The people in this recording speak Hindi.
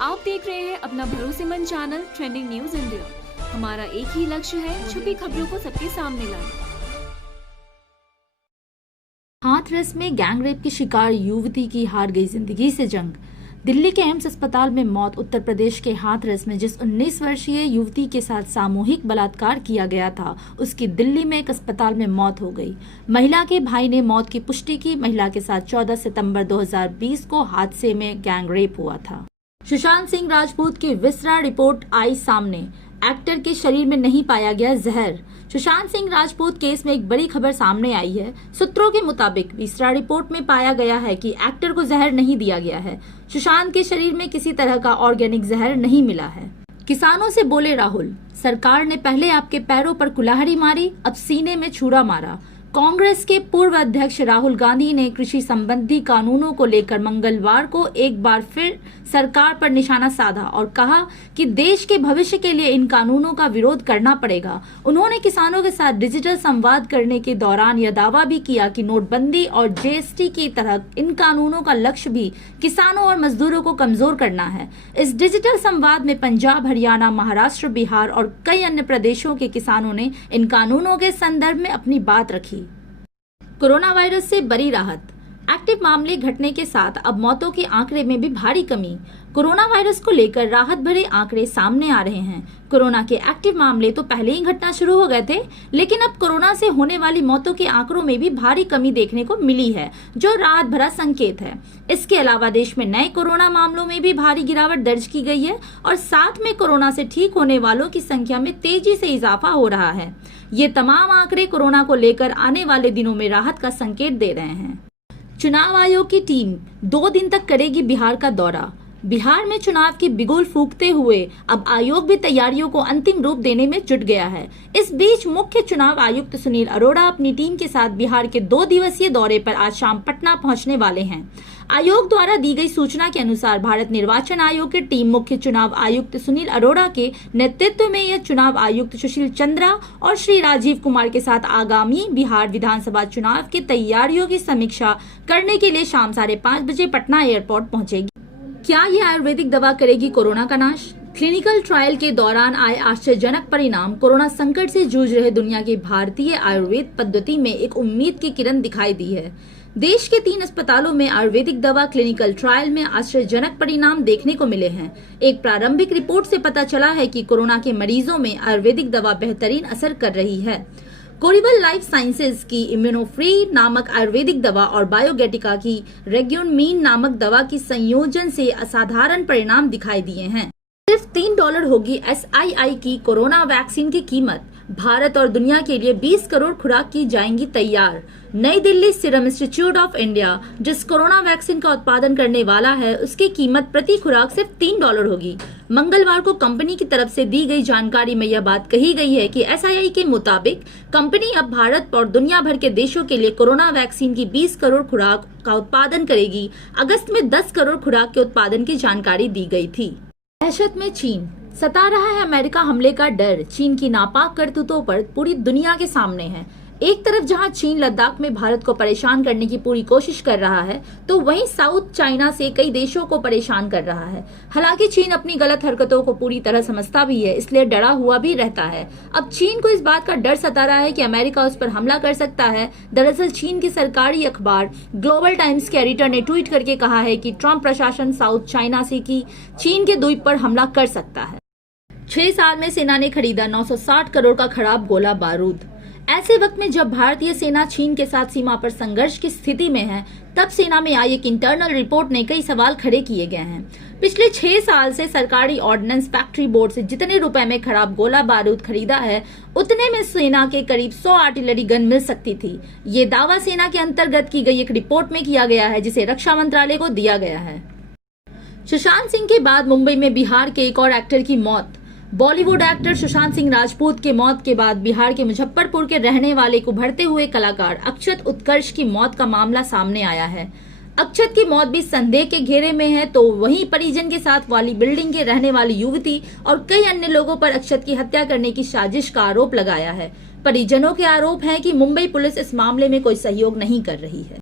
आप देख रहे हैं अपना भरोसेमंद चैनल ट्रेंडिंग न्यूज इंडिया। हमारा एक ही लक्ष्य है, छुपी खबरों को सबके सामने लाना। हाथरस में गैंगरेप की शिकार युवती की हार गई जिंदगी से जंग। दिल्ली के एम्स अस्पताल में मौत। उत्तर प्रदेश के हाथरस में जिस 19 वर्षीय युवती के साथ सामूहिक बलात्कार किया गया था, उसकी दिल्ली में एक अस्पताल में मौत हो गई। महिला के भाई ने मौत की पुष्टि की। महिला के साथ 14 सितंबर 2020 को हादसे में गैंगरेप हुआ था। सुशांत सिंह राजपूत की विसरा रिपोर्ट आई सामने। एक्टर के शरीर में नहीं पाया गया जहर। सुशांत सिंह राजपूत केस में एक बड़ी खबर सामने आई है। सूत्रों के मुताबिक विसरा रिपोर्ट में पाया गया है कि एक्टर को जहर नहीं दिया गया है। सुशांत के शरीर में किसी तरह का ऑर्गेनिक जहर नहीं मिला है। किसानों से बोले राहुल, सरकार ने पहले आपके पैरों पर कुल्हाड़ी मारी, अब सीने में छुरा मारा। कांग्रेस के पूर्व अध्यक्ष राहुल गांधी ने कृषि संबंधी कानूनों को लेकर मंगलवार को एक बार फिर सरकार पर निशाना साधा और कहा कि देश के भविष्य के लिए इन कानूनों का विरोध करना पड़ेगा। उन्होंने किसानों के साथ डिजिटल संवाद करने के दौरान यह दावा भी किया कि नोटबंदी और जीएसटी की तरह इन कानूनों का लक्ष्य भी किसानों और मजदूरों को कमजोर करना है। इस डिजिटल संवाद में पंजाब, हरियाणा, महाराष्ट्र, बिहार और कई अन्य प्रदेशों के किसानों ने इन कानूनों के संदर्भ में अपनी बात रखी। कोरोना वायरस से बड़ी राहत। एक्टिव मामले घटने के साथ अब मौतों के आंकड़े में भी भारी कमी। कोरोना वायरस को लेकर राहत भरे आंकड़े सामने आ रहे हैं। कोरोना के एक्टिव मामले तो पहले ही घटना शुरू हो गए थे, लेकिन अब कोरोना से होने वाली मौतों के आंकड़ों में भी भारी कमी देखने को मिली है, जो राहत भरा संकेत है। इसके अलावा देश में नए कोरोना मामलों में भी भारी गिरावट दर्ज की गई है और साथ में कोरोना से ठीक होने वालों की संख्या में तेजी से इजाफा हो रहा है। ये तमाम आंकड़े कोरोना को लेकर आने वाले दिनों में राहत का संकेत दे रहे हैं। चुनाव आयोग की टीम 2 दिन तक करेगी बिहार का दौरा। बिहार में चुनाव की बिगुल फूंकते हुए अब आयोग भी तैयारियों को अंतिम रूप देने में जुट गया है। इस बीच मुख्य चुनाव आयुक्त सुनील अरोड़ा अपनी टीम के साथ बिहार के 2 दिवसीय दौरे पर आज शाम पटना पहुंचने वाले हैं। आयोग द्वारा दी गई सूचना के अनुसार भारत निर्वाचन आयोग की टीम मुख्य चुनाव आयुक्त सुनील अरोड़ा के नेतृत्व में यह चुनाव आयुक्त सुशील चंद्रा और श्री राजीव कुमार के साथ आगामी बिहार विधानसभा चुनाव की तैयारियों की समीक्षा करने के लिए शाम 5:30 बजे पटना एयरपोर्ट पहुंचेगी। क्या ये आयुर्वेदिक दवा करेगी कोरोना का नाश? क्लिनिकल ट्रायल के दौरान आए आश्चर्यजनक परिणाम। कोरोना संकट से जूझ रहे दुनिया की भारतीय आयुर्वेद पद्धति में एक उम्मीद की किरण दिखाई दी है। देश के 3 अस्पतालों में आयुर्वेदिक दवा क्लिनिकल ट्रायल में आश्चर्यजनक परिणाम देखने को मिले हैं। एक प्रारंभिक रिपोर्ट से पता चला है कि कोरोना के मरीजों में आयुर्वेदिक दवा बेहतरीन असर कर रही है। कोरिबल लाइफ साइंसेज की इम्यूनोफ्री नामक आयुर्वेदिक दवा और बायोगेटिका की रेग्यूनमीन नामक दवा की संयोजन से असाधारण परिणाम दिखाई दिए हैं। सिर्फ $3 होगी SII की कोरोना वैक्सीन की कीमत। भारत और दुनिया के लिए 20 करोड़ खुराक की जाएंगी तैयार। नई Delhi serum institute of India जिस कोरोना वैक्सीन का उत्पादन करने वाला है, उसकी कीमत प्रति खुराक सिर्फ $3 होगी। मंगलवार को कंपनी की तरफ से दी गई जानकारी में यह बात कही गई है कि SII के मुताबिक कंपनी अब भारत और दुनिया भर के देशों के लिए कोरोना वैक्सीन की 20 करोड़ खुराक का उत्पादन करेगी। अगस्त में 10 करोड़ खुराक के उत्पादन की जानकारी दी गई थी। दहशत में चीन। सता रहा है अमेरिका हमले का डर। चीन की नापाक करतूतों पर पूरी दुनिया के सामने है। एक तरफ जहां चीन लद्दाख में भारत को परेशान करने की पूरी कोशिश कर रहा है, तो वहीं साउथ चाइना से कई देशों को परेशान कर रहा है। हालांकि चीन अपनी गलत हरकतों को पूरी तरह समझता भी है, इसलिए डरा हुआ भी रहता है। अब चीन को इस बात का डर सता रहा है कि अमेरिका उस पर हमला कर सकता है। दरअसल चीन की सरकारी अखबार ग्लोबल टाइम्स के एडिटर ने ट्वीट करके कहा है कि ट्रंप प्रशासन साउथ चाइना से की चीन के द्वीप पर हमला कर सकता है। 6 साल में सेना ने खरीदा 960 करोड़ का खराब गोला बारूद। ऐसे वक्त में जब भारतीय सेना चीन के साथ सीमा पर संघर्ष की स्थिति में है, तब सेना में आई एक इंटरनल रिपोर्ट ने कई सवाल खड़े किए गए हैं। पिछले 6 साल से सरकारी ऑर्डिनेंस फैक्ट्री बोर्ड से जितने रुपए में खराब गोला बारूद खरीदा है, उतने में सेना के करीब 100 आर्टिलरी गन मिल सकती थी। ये दावा सेना के अंतर्गत की गई एक रिपोर्ट में किया गया है, जिसे रक्षा मंत्रालय को दिया गया है। सुशांत सिंह के बाद मुंबई में बिहार के एक और एक्टर की मौत। बॉलीवुड एक्टर सुशांत सिंह राजपूत के मौत के बाद बिहार के मुजफ्फरपुर के रहने वाले उभरते हुए कलाकार अक्षत उत्कर्ष की मौत का मामला सामने आया है। अक्षत की मौत भी संदेह के घेरे में है, तो वहीं परिजन के साथ वाली बिल्डिंग के रहने वाली युवती और कई अन्य लोगों पर अक्षत की हत्या करने की साजिश का आरोप लगाया है। परिजनों के आरोप है कि मुंबई पुलिस इस मामले में कोई सहयोग नहीं कर रही है।